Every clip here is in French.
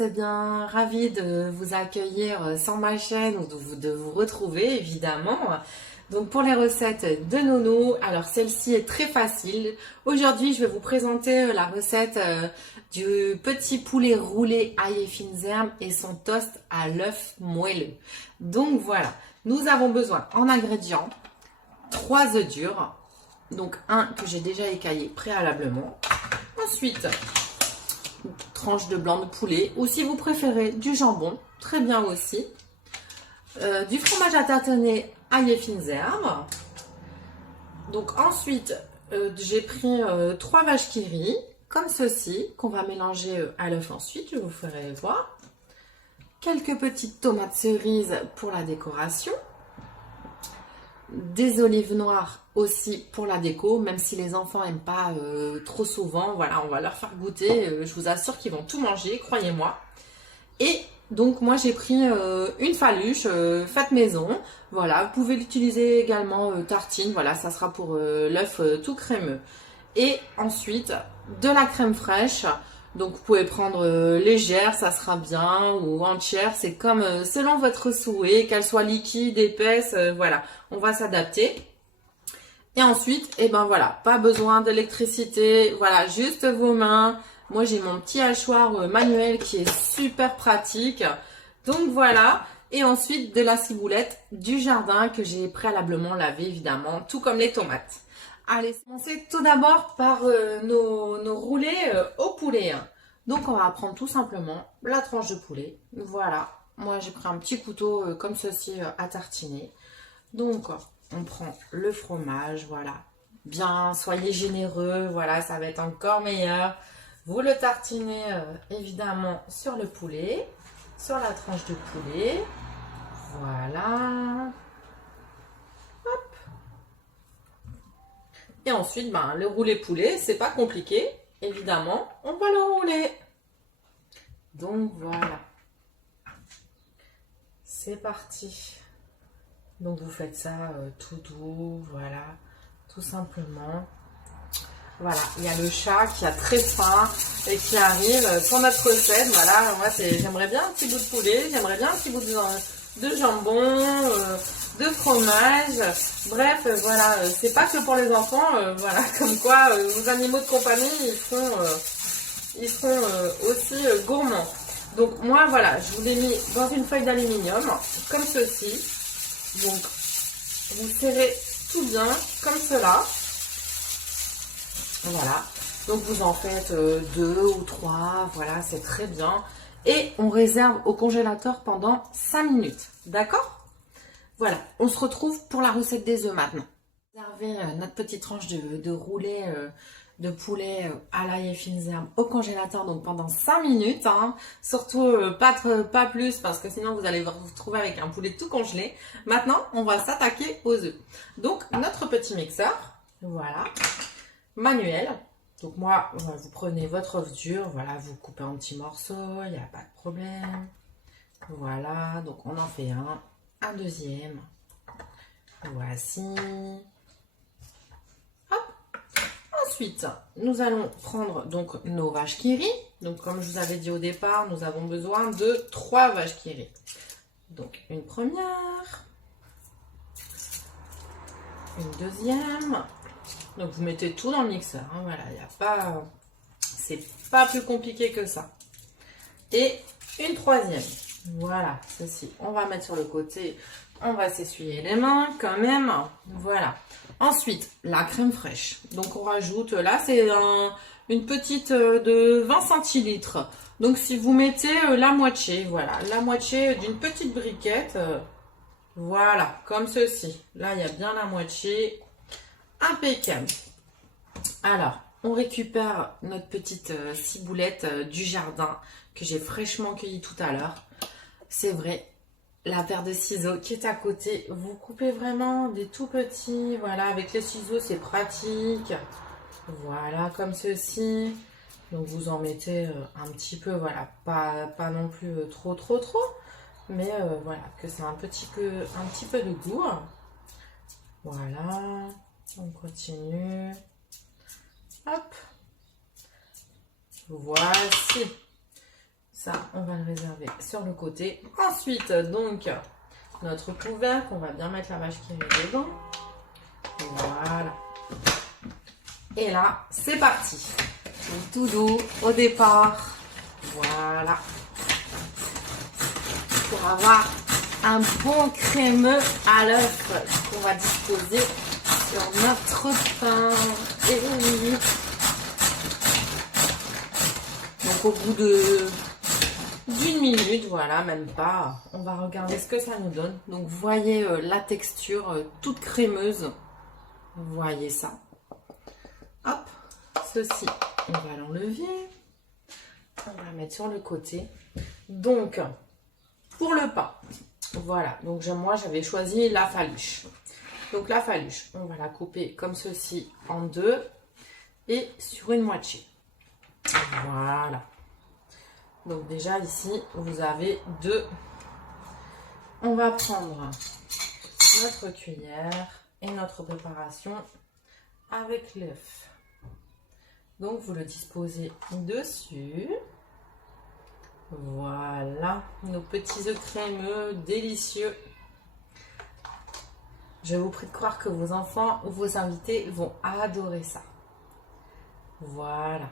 c'est bien ravi de vous accueillir sur ma chaîne ou de vous retrouver évidemment. Donc pour les recettes de Nono, alors celle-ci est très facile. Aujourd'hui je vais vous présenter la recette du petit poulet roulé ail et fines herbes et son toast à l'œuf moelleux. Donc voilà, nous avons besoin en ingrédients 3 œufs durs, donc un que j'ai déjà écaillé préalablement. Ensuite, une tranche de blanc de poulet, ou si vous préférez du jambon, très bien aussi. Du fromage à tâtonner ail et fines herbes. Donc ensuite, j'ai pris 3 vaches qui rient, comme ceci, qu'on va mélanger à l'œuf ensuite, je vous ferai voir. Quelques petites tomates cerises pour la décoration. Des olives noires aussi pour la déco, même si les enfants n'aiment pas trop souvent, voilà, on va leur faire goûter, je vous assure qu'ils vont tout manger, croyez-moi. Et donc moi j'ai pris une faluche faite maison, voilà, vous pouvez l'utiliser également tartine, voilà, ça sera pour l'œuf tout crémeux. Et ensuite de la crème fraîche, donc vous pouvez prendre légère, ça sera bien, ou entière, c'est comme selon votre souhait, qu'elle soit liquide, épaisse, voilà, on va s'adapter. Et ensuite, et ben voilà, pas besoin d'électricité, voilà, juste vos mains. Moi j'ai mon petit hachoir manuel qui est super pratique, donc voilà. Et ensuite de la ciboulette du jardin que j'ai préalablement lavé évidemment, tout comme les tomates. Allez, commencer tout d'abord par nos roulés au poulet. Donc on va prendre tout simplement la tranche de poulet. Voilà, moi j'ai pris un petit couteau comme ceci à tartiner. Donc on prend le fromage, voilà. Bien, soyez généreux, voilà, ça va être encore meilleur. Vous le tartinez évidemment sur le poulet, sur la tranche de poulet. Voilà. Et ensuite, ben, le roulé poulet, c'est pas compliqué. Évidemment, on va le rouler. Donc voilà. C'est parti. Donc vous faites ça tout doux, voilà. Tout simplement. Voilà, il y a le chat qui a très faim et qui arrive pour notre recette. Voilà, moi j'aimerais bien un petit bout de poulet, j'aimerais bien un petit bout de jambon, de fromage. Bref, voilà, c'est pas que pour les enfants, voilà, comme quoi vos animaux de compagnie, ils seront aussi gourmands. Donc moi, voilà, je vous l'ai mis dans une feuille d'aluminium, comme ceci. Donc, vous serrez tout bien, comme cela. Voilà, donc vous en faites 2 ou 3, voilà, c'est très bien. Et on réserve au congélateur pendant 5 minutes, d'accord? Voilà, on se retrouve pour la recette des œufs maintenant. Réserver notre petite tranche de roulé de poulet à l'ail et fines herbes au congélateur, donc pendant 5 minutes. Hein. Surtout pas plus, parce que sinon vous allez vous retrouver avec un poulet tout congelé. Maintenant, on va s'attaquer aux œufs. Donc, notre petit mixeur, voilà. Manuel, donc moi vous prenez votre œuf dur, voilà, vous coupez en petits morceaux, il n'y a pas de problème. Voilà, donc on en fait un deuxième, voici. Hop. Ensuite nous allons prendre donc nos vaches qui rient. Donc comme je vous avais dit au départ, nous avons besoin de 3 vaches qui rient. Donc une première, une deuxième. Donc vous mettez tout dans le mixeur, hein, voilà, il n'y a pas, c'est pas plus compliqué que ça. Et une troisième, voilà, ceci, on va mettre sur le côté, on va s'essuyer les mains quand même, voilà. Ensuite, la crème fraîche, donc on rajoute, là c'est une petite de 20 centilitres. Donc si vous mettez la moitié, voilà, la moitié d'une petite briquette, voilà, comme ceci. Là il y a bien la moitié. Impeccable. Alors, on récupère notre petite ciboulette du jardin que j'ai fraîchement cueillie tout à l'heure. C'est vrai, la paire de ciseaux qui est à côté, vous coupez vraiment des tout petits. Voilà, avec les ciseaux, c'est pratique. Voilà, comme ceci. Donc, vous en mettez un petit peu, voilà, pas non plus trop, mais voilà, que c'est un petit peu de goût. Voilà. On continue. Hop. Voici. Ça, on va le réserver sur le côté. Ensuite, donc, notre couvercle, on va bien mettre la vache qui rit dedans. Voilà. Et là, c'est parti. Tout doux au départ. Voilà. Pour avoir un bon crémeux à l'œuf qu'on va disposer sur notre pain. Et oui. Donc au bout d'une minute, voilà, même pas, on va regarder ce que ça nous donne. Donc vous voyez la texture toute crémeuse. Vous voyez ça. Hop, ceci, on va l'enlever. On va le mettre sur le côté. Donc, pour le pain, voilà. Donc moi, j'avais choisi la faluche. Donc la faluche, on va la couper comme ceci en deux et sur une moitié. Voilà. Donc déjà ici, vous avez deux. On va prendre notre cuillère et notre préparation avec l'œuf. Donc vous le disposez dessus. Voilà, nos petits œufs crémeux, délicieux. Je vous prie de croire que vos enfants ou vos invités vont adorer ça. Voilà.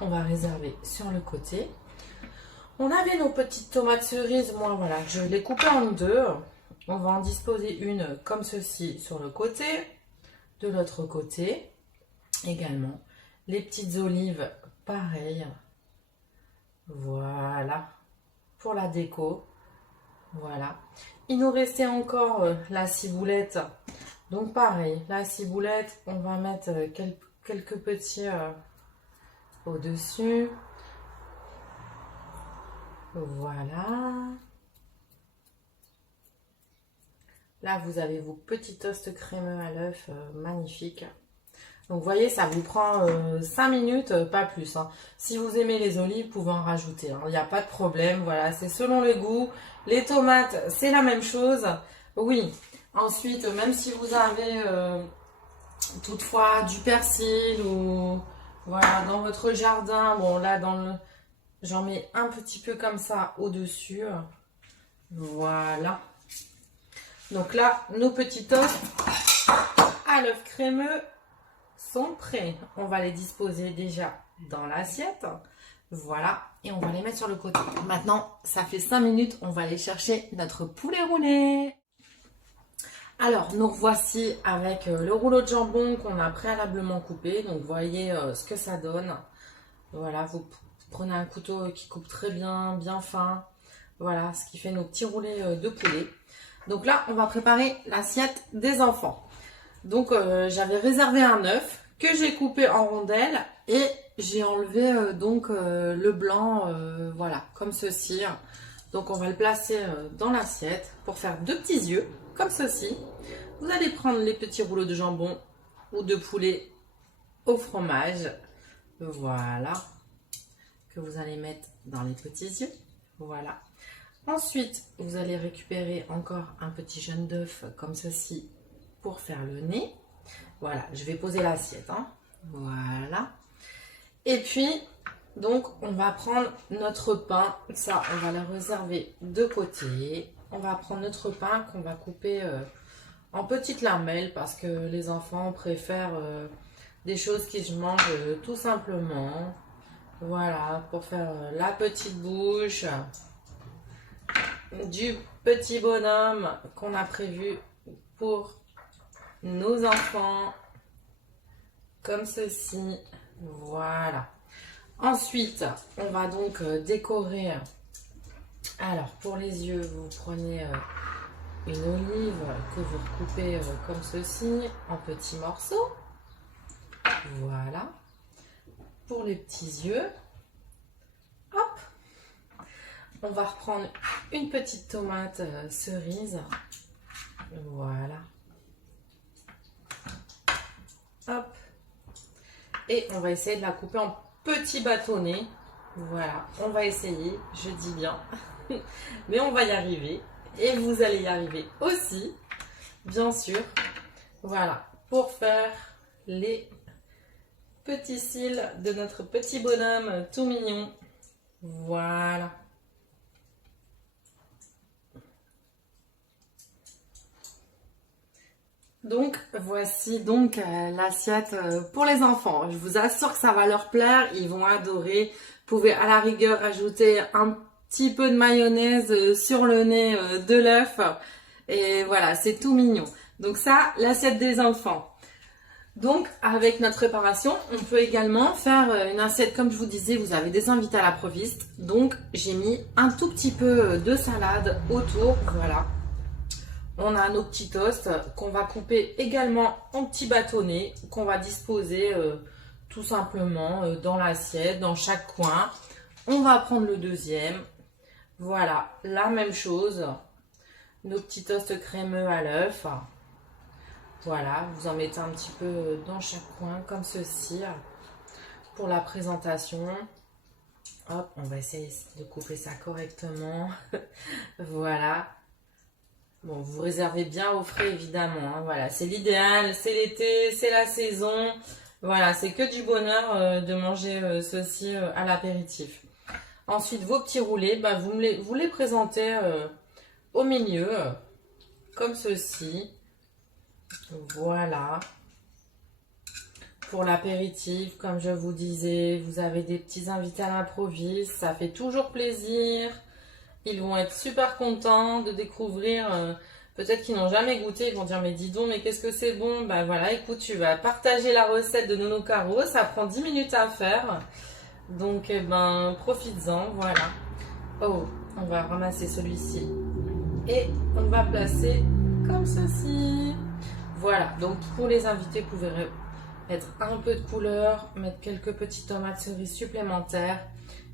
On va réserver sur le côté. On avait nos petites tomates cerises. Moi, voilà, je les coupe en deux. On va en disposer une comme ceci sur le côté. De l'autre côté, également. Les petites olives, pareil. Voilà. Pour la déco. Voilà. Il nous restait encore la ciboulette. Donc, pareil, la ciboulette, on va mettre quelques petits au-dessus. Voilà. Là, vous avez vos petits toasts crémeux à l'œuf, magnifiques. Donc, vous voyez, ça vous prend 5 minutes, pas plus. Hein. Si vous aimez les olives, vous pouvez en rajouter. Il n'y a pas de problème. Voilà, c'est selon le goût. Les tomates, c'est la même chose. Oui. Ensuite, même si vous avez toutefois du persil ou voilà dans votre jardin, bon là j'en mets un petit peu comme ça au-dessus. Voilà. Donc là, nos petits toasts à l'œuf crémeux sont prêts. On va les disposer déjà dans l'assiette. Voilà. Et on va les mettre sur le côté. Maintenant, ça fait 5 minutes. On va aller chercher notre poulet roulé. Alors, nous voici avec le rouleau de jambon qu'on a préalablement coupé. Donc, vous voyez ce que ça donne. Voilà, vous prenez un couteau qui coupe très bien, bien fin. Voilà, ce qui fait nos petits roulés de poulet. Donc là, on va préparer l'assiette des enfants. Donc, j'avais réservé un œuf que j'ai coupé en rondelles et j'ai enlevé le blanc, voilà, comme ceci. Donc, on va le placer dans l'assiette pour faire deux petits yeux, comme ceci. Vous allez prendre les petits rouleaux de jambon ou de poulet au fromage. Voilà. Que vous allez mettre dans les petits yeux. Voilà. Ensuite, vous allez récupérer encore un petit jaune d'œuf comme ceci pour faire le nez. Voilà, je vais poser l'assiette. Hein. Voilà. Et puis, donc, on va prendre notre pain. Ça, on va le réserver de côté. On va prendre notre pain qu'on va couper en petites lamelles parce que les enfants préfèrent des choses qui se mangent tout simplement. Voilà, pour faire la petite bouche du petit bonhomme qu'on a prévu pour nos enfants. Comme ceci. Voilà. Ensuite, on va donc décorer. Alors, pour les yeux, vous prenez une olive que vous recoupez comme ceci en petits morceaux. Voilà. Pour les petits yeux, hop, on va reprendre une petite tomate cerise. Voilà. Hop. Et on va essayer de la couper en petits bâtonnets. Voilà, on va essayer, je dis bien. Mais on va y arriver. Et vous allez y arriver aussi, bien sûr. Voilà, pour faire les petits cils de notre petit bonhomme tout mignon. Voilà. Donc, voici donc l'assiette pour les enfants. Je vous assure que ça va leur plaire, ils vont adorer. Vous pouvez à la rigueur ajouter un petit peu de mayonnaise sur le nez de l'œuf. Et voilà, c'est tout mignon. Donc ça, l'assiette des enfants. Donc, avec notre préparation, on peut également faire une assiette, comme je vous disais, vous avez des invités à l'improviste. Donc, j'ai mis un tout petit peu de salade autour, voilà. On a nos petits toasts qu'on va couper également en petits bâtonnets, qu'on va disposer tout simplement dans l'assiette, dans chaque coin. On va prendre le deuxième. Voilà, la même chose. Nos petits toasts crémeux à l'œuf. Voilà, vous en mettez un petit peu dans chaque coin, comme ceci, pour la présentation. Hop, on va essayer de couper ça correctement. Voilà. Bon, vous réservez bien au frais, évidemment, hein. Voilà, c'est l'idéal, c'est l'été, c'est la saison. Voilà, c'est que du bonheur de manger ceci à l'apéritif. Ensuite, vos petits roulés, bah, vous les présentez au milieu, comme ceci. Voilà. Pour l'apéritif, comme je vous disais, vous avez des petits invités à l'improviste, ça fait toujours plaisir. Ils vont être super contents de découvrir, peut-être qu'ils n'ont jamais goûté, ils vont dire mais dis donc, mais qu'est-ce que c'est bon? Bah voilà, écoute, tu vas partager la recette de Nono Caro, ça prend 10 minutes à faire. Donc eh ben profites-en, voilà. Oh, on va ramasser celui-ci et on va placer comme ceci. Voilà, donc pour les invités, vous pouvez mettre un peu de couleur, mettre quelques petites tomates cerises supplémentaires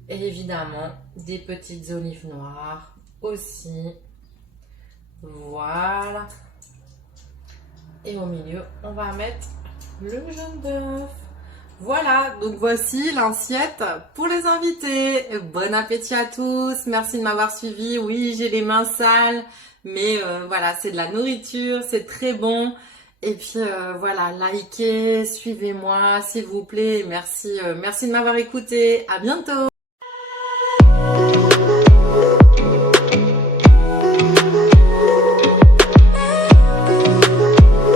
et évidemment des petites olives noires aussi. Voilà. Et au milieu, on va mettre le jaune d'œuf. Voilà, donc voici l'assiette pour les invités. Bon appétit à tous, merci de m'avoir suivi. Oui, j'ai les mains sales, mais voilà, c'est de la nourriture, c'est très bon. Et puis voilà, likez, suivez-moi s'il vous plaît. Merci, merci de m'avoir écouté. À bientôt.